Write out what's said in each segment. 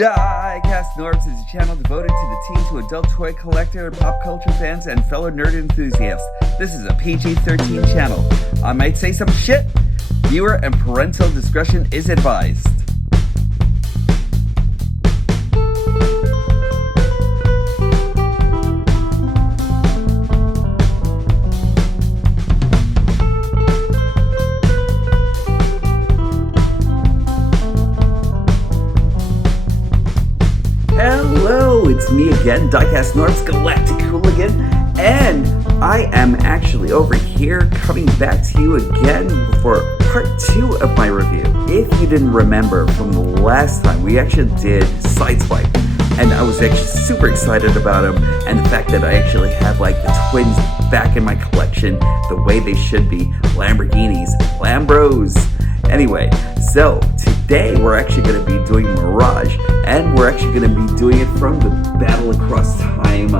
Diecast Norbs is a channel devoted to the teen to adult toy collector, pop culture fans, and fellow nerd enthusiasts. This is a PG-13 channel. I might say some shit. Viewer and parental discretion is advised. Hello, it's me again, Diecast Norbs Galactic Hooligan, and I am actually over here coming back to you again for part 2 of my review. If you didn't remember from the last time, we actually did Sideswipe, and I was actually super excited about them, and the fact that I actually have like the twins back in my collection the way they should be, Lamborghinis, Lambros. Anyway, so today we're actually going to be doing Mirage, and we're actually going to be doing it from the Battle Across Time,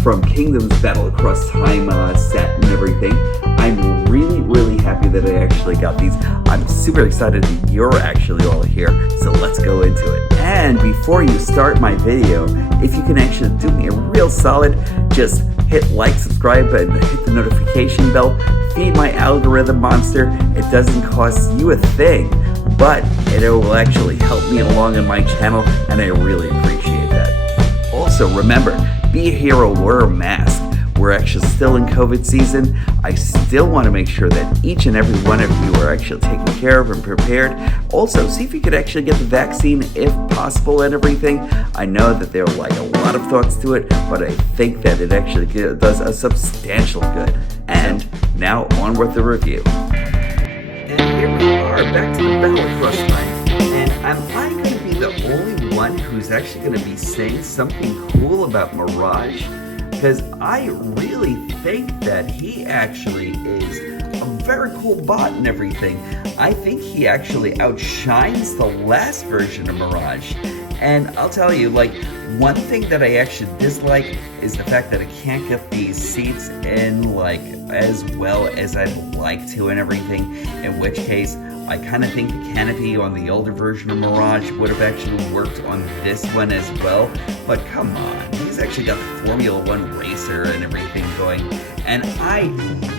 from Kingdom's Battle Across Time set and everything. I'm really happy that I actually got these. I'm super excited that you're actually all here, so let's go into it. And before you start my video, if you can actually do me a real solid, just hit like, subscribe, and hit the notification bell. Feed my algorithm monster. It doesn't cost you a thing, but it will actually help me along in my channel, and I really appreciate that. Also, remember, be a hero, wear a mask. We're actually still in COVID season. I still want to make sure that each and every one of you are actually taken care of and prepared. Also, see if you could actually get the vaccine if possible and everything. I know that there are like a lot of thoughts to it, but I think that it actually does a substantial good. And now on with the review. And here we are, back to the Battle Across Time. And am I going to be the only one who's actually going to be saying something cool about Mirage? Because I really think that he actually is a very cool bot and everything. I think he actually outshines the last version of Mirage. And I'll tell you, like, one thing that I actually dislike is the fact that I can't get these seats in, like, as well as I'd like to and everything, in which case I kind of think the canopy on the older version of Mirage would have actually worked on this one as well, but come on, he's actually got the Formula 1 racer and everything going, and I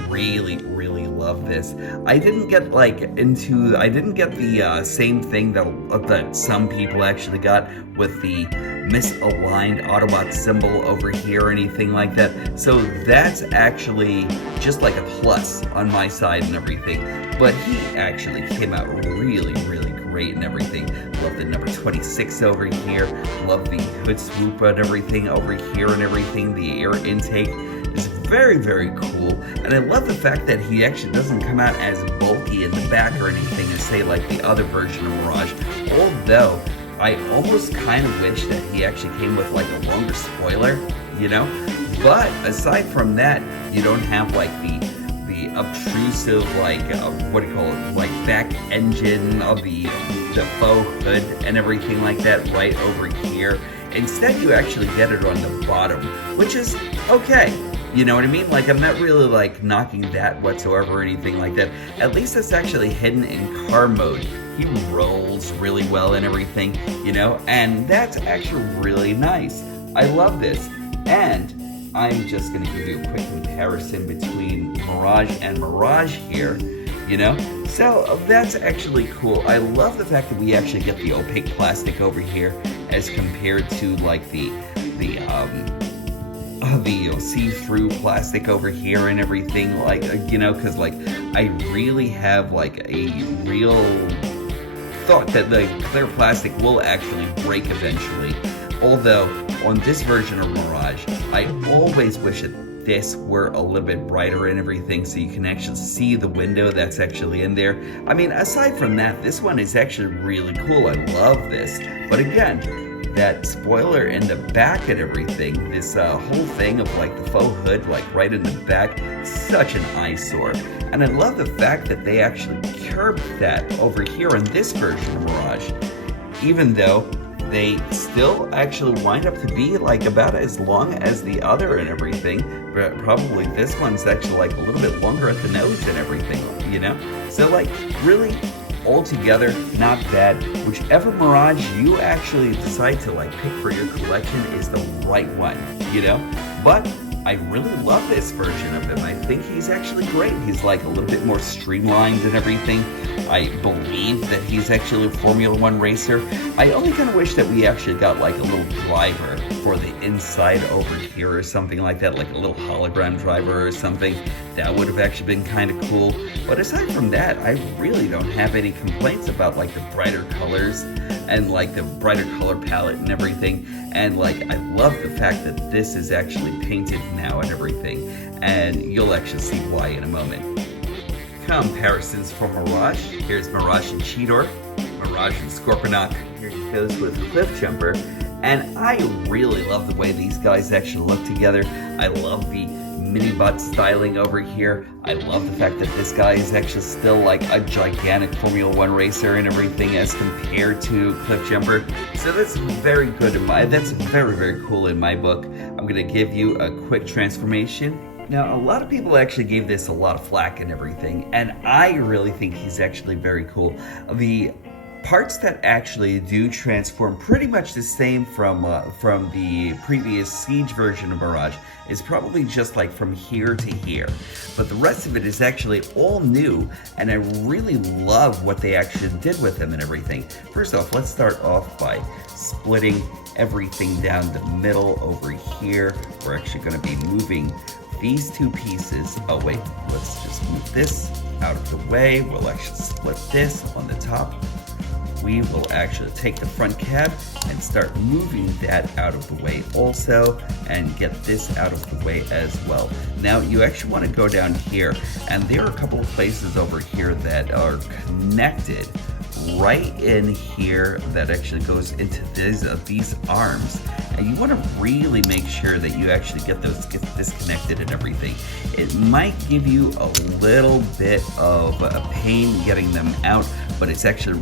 really love this. I didn't get the same thing that some people actually got with the misaligned Autobot symbol over here or anything like that, so that's actually just like a plus on my side and everything. But he actually came out really great and everything. Love the number 26 over here. Love the hood swoop and everything over here and everything. The air intake is very cool. And I love the fact that he actually doesn't come out as bulky in the back or anything as say like the other version of Mirage. Although I almost kind of wish that he actually came with like a longer spoiler, you know? But aside from that, you don't have like the obtrusive, like, like back engine of the faux hood and everything like that right over here. Instead, you actually get it on the bottom, which is okay. You know what I mean? Like, I'm not really, like, knocking that whatsoever or anything like that. At least it's actually hidden in car mode. He rolls really well and everything, you know? And that's actually really nice. I love this. And I'm just going to give you a quick comparison between Mirage and Mirage here, you know? So that's actually cool. I love the fact that we actually get the opaque plastic over here as compared to like the see-through plastic over here and everything, like, you know, because like I really have like a real thought that the clear plastic will actually break eventually. Although on this version of Mirage, I always wish that this were a little bit brighter and everything so you can actually see the window that's actually in there. I mean, aside from that, this one is actually really cool. I love this. But again, that spoiler in the back and everything, this whole thing of like the faux hood, like right in the back, such an eyesore. And I love the fact that they actually curbed that over here in this version of Mirage, even though they still actually wind up to be like about as long as the other and everything, but probably this one's actually like a little bit longer at the nose and everything, you know? So like really altogether, not bad. Whichever Mirage you actually decide to like pick for your collection is the right one, you know? But I really love this version of him. I think he's actually great. He's like a little bit more streamlined and everything. I believe that he's actually a Formula One racer. I only kind of wish that we actually got like a little driver for the inside over here or something like that, like a little hologram driver or something. That would have actually been kind of cool. But aside from that, I really don't have any complaints about like the brighter colors and like the brighter color palette and everything. And like, I love the fact that this is actually painted now and everything. And you'll actually see why in a moment. Comparisons for Mirage. Here's Mirage and Cheetor, Mirage and Scorponok. Here he goes with Cliff Jumper. And I really love the way these guys actually look together. I love the mini butt styling over here. I love the fact that this guy is actually still like a gigantic Formula One racer and everything as compared to Cliff Jumper. So that's very good that's very, very cool in my book. I'm gonna give you a quick transformation. Now, a lot of people actually gave this a lot of flack and everything, and I really think he's actually very cool. The parts that actually do transform pretty much the same from the previous Siege version of Mirage is probably just like from here to here. But the rest of it is actually all new, and I really love what they actually did with him and everything. First off, let's start off by splitting everything down the middle over here. We're actually going to be moving these two pieces. Oh wait, let's just move this out of the way. We'll actually split this on the top. We will actually take the front cab and start moving that out of the way also, and get this out of the way as well. Now you actually want to go down here, and there are a couple of places over here that are connected right in here that actually goes into these arms, and you want to really make sure that you actually get this connected and everything. It might give you a little bit of a pain getting them out, but it's actually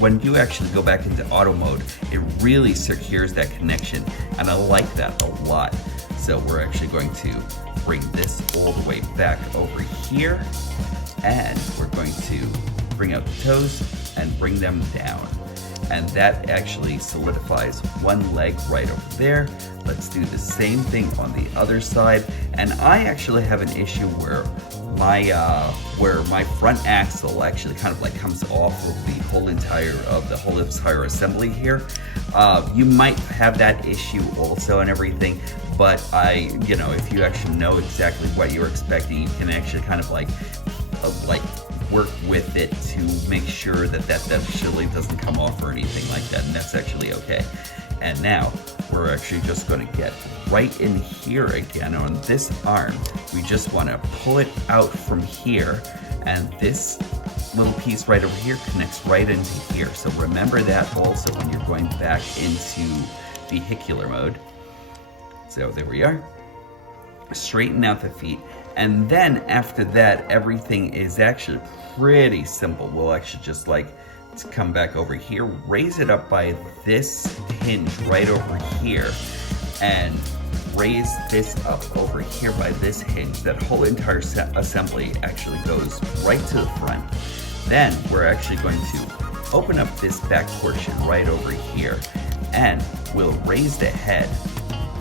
when you actually go back into auto mode, it really secures that connection, and I like that a lot. So we're actually going to bring this all the way back over here, and we're going to bring out the toes and bring them down. And that actually solidifies one leg right over there. Let's do the same thing on the other side. And I actually have an issue where my front axle actually kind of like comes off of the whole entire assembly here. You might have that issue also and everything, but if you actually know exactly what you're expecting, you can actually kind of like work with it to make sure that actually doesn't come off or anything like that, and that's actually okay. And now we're actually just going to get right in here again on this arm. We just want to pull it out from here, and this little piece right over here connects right into here. So remember that also when you're going back into vehicular mode. So there we are. Straighten out the feet. And then after that, everything is actually pretty simple. We'll actually just like to come back over here, raise it up by this hinge right over here, and raise this up over here by this hinge. That whole entire assembly actually goes right to the front. Then we're actually going to open up this back portion right over here, and we'll raise the head,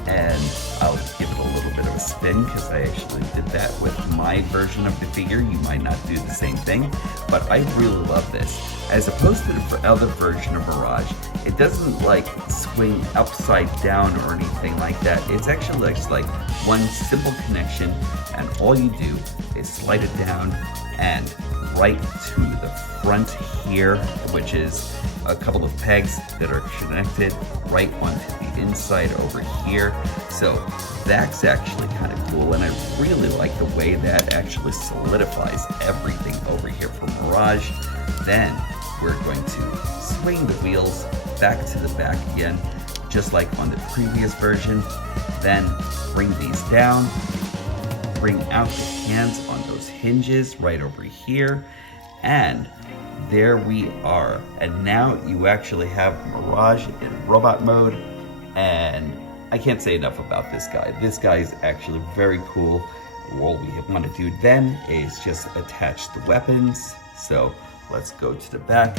and I'll give it a little bit of a spin because I actually did that with my version of the figure. You might not do the same thing, but I really love this. As opposed to the other version of Mirage, it doesn't like swing upside down or anything like that. It's actually just like one simple connection, and all you do is slide it down and right to the front here, which is a couple of pegs that are connected right onto the inside over here. So that's actually kind of cool, and I really like the way that actually solidifies everything over here for Mirage. Then we're going to swing the wheels back to the back again, just like on the previous version. Then bring these down, bring out the hands on those hinges right over here, and there we are. And now you actually have Mirage in robot mode, and I can't say enough about this guy. This guy is actually very cool. All we want to do then is just attach the weapons. So let's go to the back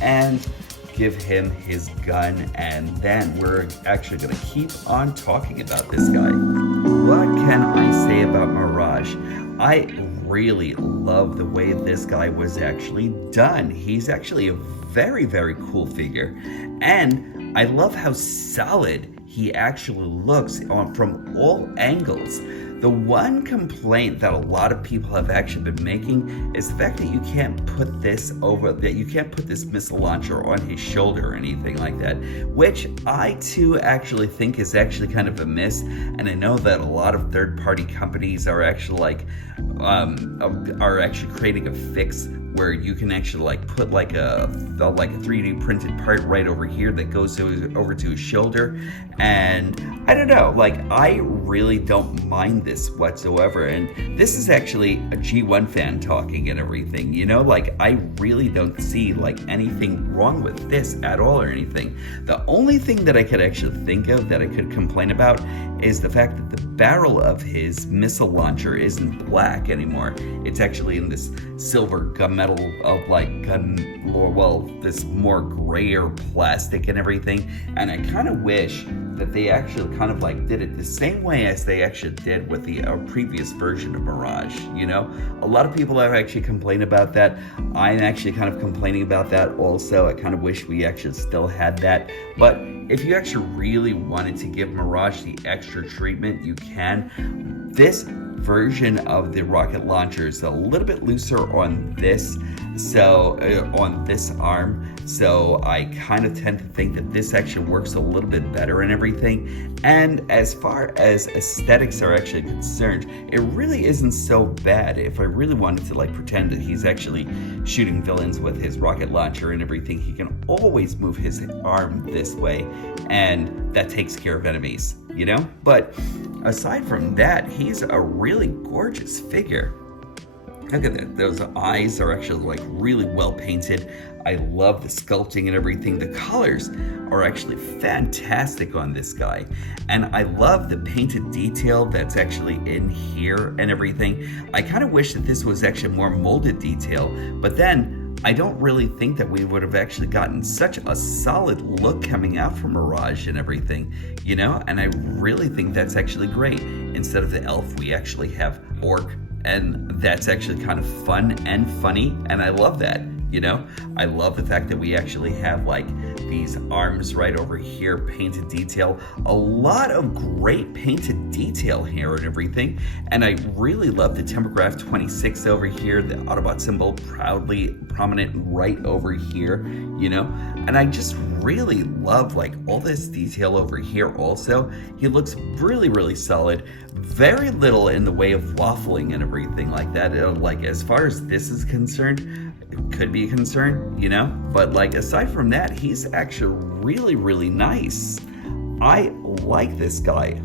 and give him his gun, and then we're actually going to keep on talking about this guy. What can I say about Mirage? I really love the way this guy was actually done. He's actually a very, very cool figure, and I love how solid he actually looks from all angles. The one complaint that a lot of people have actually been making is the fact that you can't put this missile launcher on his shoulder or anything like that, which I too actually think is actually kind of a miss. And I know that a lot of third-party companies are actually creating a fix where you can actually put a 3D printed part right over here that goes over to his shoulder. And I don't know, I really don't mind this whatsoever. And this is actually a G1 fan talking and everything, I really don't see anything wrong with this at all or anything. The only thing that I could actually think of that I could complain about is the fact that the barrel of his missile launcher isn't black anymore. It's actually in this silver gunmetal of this more grayer plastic and everything. And I kind of wish that they actually kind of did it the same way as they actually did with the previous version of Mirage. A lot of people have actually complained about that. I'm actually kind of complaining about that also. I kind of wish we actually still had that. But if you actually really wanted to give Mirage the extra treatment, you can. This version of the rocket launcher is a little bit looser on this, on this arm, so I kind of tend to think that this actually works a little bit better and everything. And as far as aesthetics are actually concerned, it really isn't so bad. If I really wanted to pretend that he's actually shooting villains with his rocket launcher and everything, he can always move his arm this way, and that takes care of enemies, But aside from that, he's a really gorgeous figure. Look at that. Those eyes are actually really well painted. I love the sculpting and everything. The colors are actually fantastic on this guy. And I love the painted detail that's actually in here and everything. I kind of wish that this was actually more molded detail, but then I don't really think that we would have actually gotten such a solid look coming out from Mirage and everything, and I really think that's actually great. Instead of the elf, we actually have orc, and that's actually kind of fun and funny, and I love that. I love the fact that we actually have these arms right over here, painted detail, a lot of great painted detail here and everything. And I really love the Timbergraph 26 over here, the Autobot symbol proudly prominent right over here, and I just really love all this detail over here also. He looks really, really solid, very little in the way of waffling and everything like that. As far as this is concerned, it could be a concern, but aside from that, he's actually really, really nice. I like this guy.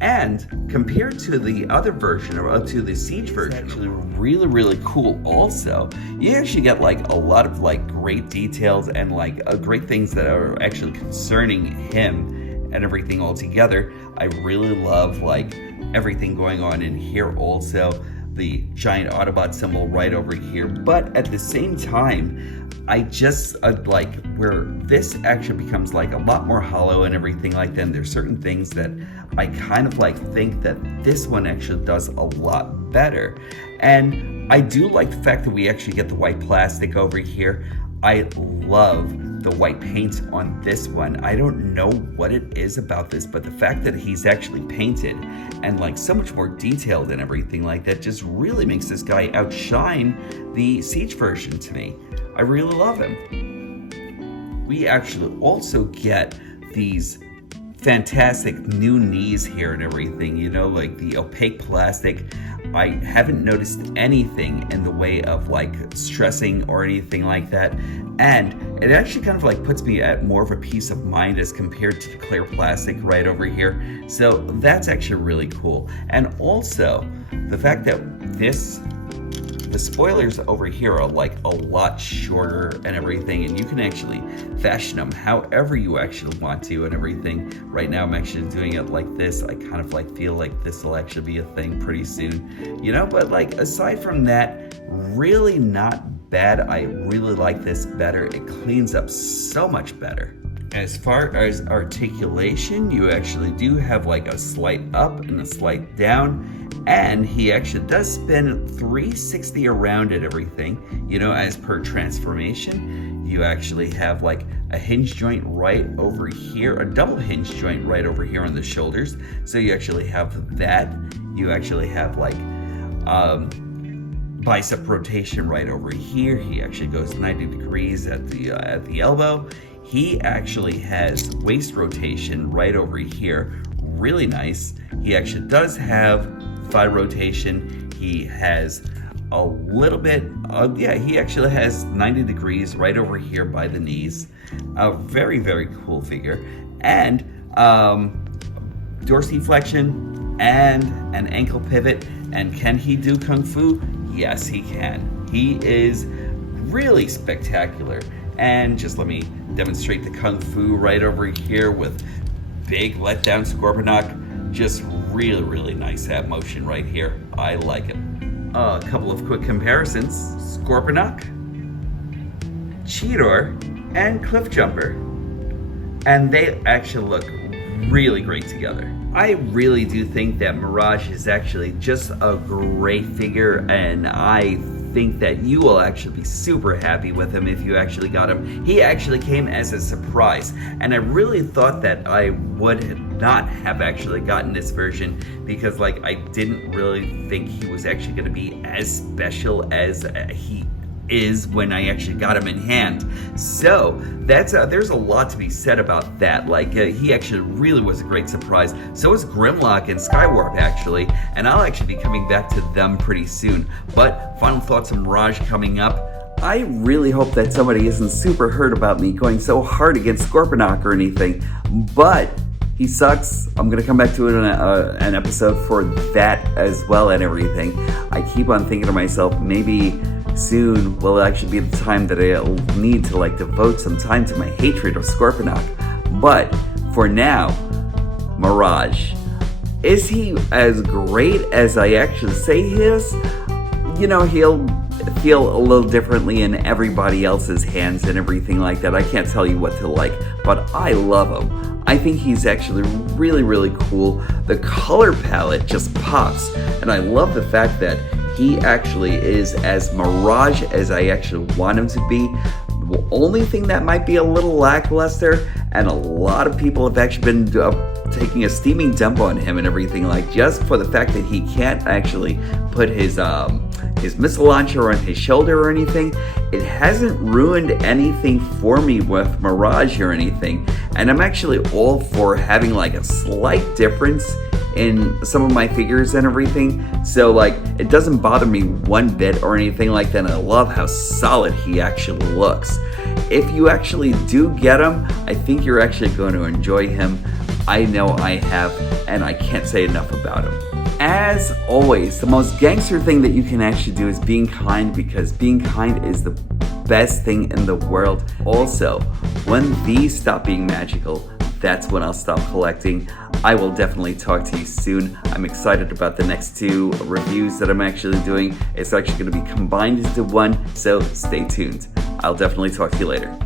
And compared to the other version, or to the Siege version, actually really, really cool also. You actually get a lot of great details and great things that are actually concerning him and everything all together. I really love everything going on in here also. The giant Autobot symbol right over here, but at the same time, I just where this actually becomes a lot more hollow and everything like that. And there's certain things that I kind of think that this one actually does a lot better. And I do like the fact that we actually get the white plastic over here. I love the white paint on this one. I don't know what it is about this, but the fact that he's actually painted and so much more detailed and everything like that just really makes this guy outshine the Siege version to me. I really love him. We actually also get these fantastic new knees here and everything, the opaque plastic. I haven't noticed anything in the way of stressing or anything like that, and it actually kind of puts me at more of a peace of mind as compared to the clear plastic right over here. So that's actually really cool. And also the fact that the spoilers over here are a lot shorter and everything, and you can actually fashion them however you actually want to and everything. Right now I'm actually doing it like this. I kind of feel like this will actually be a thing pretty soon, but aside from that, really not bad. I really like this better. It cleans up so much better. As far as articulation, you actually do have like a slight up and a slight down, and he actually does spin 360 around it, everything, you know, as per transformation. You actually have like a hinge joint right over here, a double hinge joint right over here on the shoulders. So you actually have that. You actually have like bicep rotation right over here. He actually goes 90 degrees at the elbow. He actually has waist rotation right over here, really nice. He actually does have thigh rotation. He has a little bit, he actually has 90 degrees right over here by the knees. A very, very cool figure. And dorsiflexion and an ankle pivot. And can he do Kung Fu? Yes, he can. He is really spectacular. And just let me demonstrate the Kung Fu right over here with big letdown Scorponok. Just really, really nice that motion right here. I like it. A couple of quick comparisons. Scorponok, Cheetor, and Cliff Jumper. And they actually look really great together. I really do think that Mirage is actually just a great figure, and I think that you will actually be super happy with him if you actually got him. He actually came as a surprise, and I really thought that I would not have actually gotten this version because like I didn't really think he was actually going to be as special as he is when I actually got him in hand. So that's there's a lot to be said about that. Like he actually really was a great surprise. So is Grimlock and Skywarp actually, and I'll actually be coming back to them pretty soon. But final thoughts on Mirage coming up. I really hope that somebody isn't super hurt about me going so hard against Scorponok or anything, but he sucks. I'm gonna come back to it in an episode for that as well and everything. I keep on thinking to myself, maybe soon will actually be the time that I'll need to like devote some time to my hatred of Scorponok. But for now, Mirage. Is he as great as I actually say he is? You know, he'll feel a little differently in everybody else's hands and everything like that. I can't tell you what to like, but I love him. I think he's actually really, really cool. The color palette just pops, and I love the fact that he actually is as Mirage as I actually want him to be. The only thing that might be a little lackluster, and a lot of people have actually been taking a steaming dump on him and everything, like just for the fact that he can't actually put his missile launcher on his shoulder or anything. It hasn't ruined anything for me with Mirage or anything, and I'm actually all for having like a slight difference in some of my figures and everything, so like it doesn't bother me one bit or anything like that, and I love how solid he actually looks. If you actually do get him, I think you're actually going to enjoy him. I know I have, and I can't say enough about him. As always, the most gangster thing that you can actually do is being kind, because being kind is the best thing in the world. Also, when these stop being magical, that's when I'll stop collecting. I will definitely talk to you soon. I'm excited about the next 2 reviews that I'm actually doing. It's actually going to be combined into one, so stay tuned. I'll definitely talk to you later.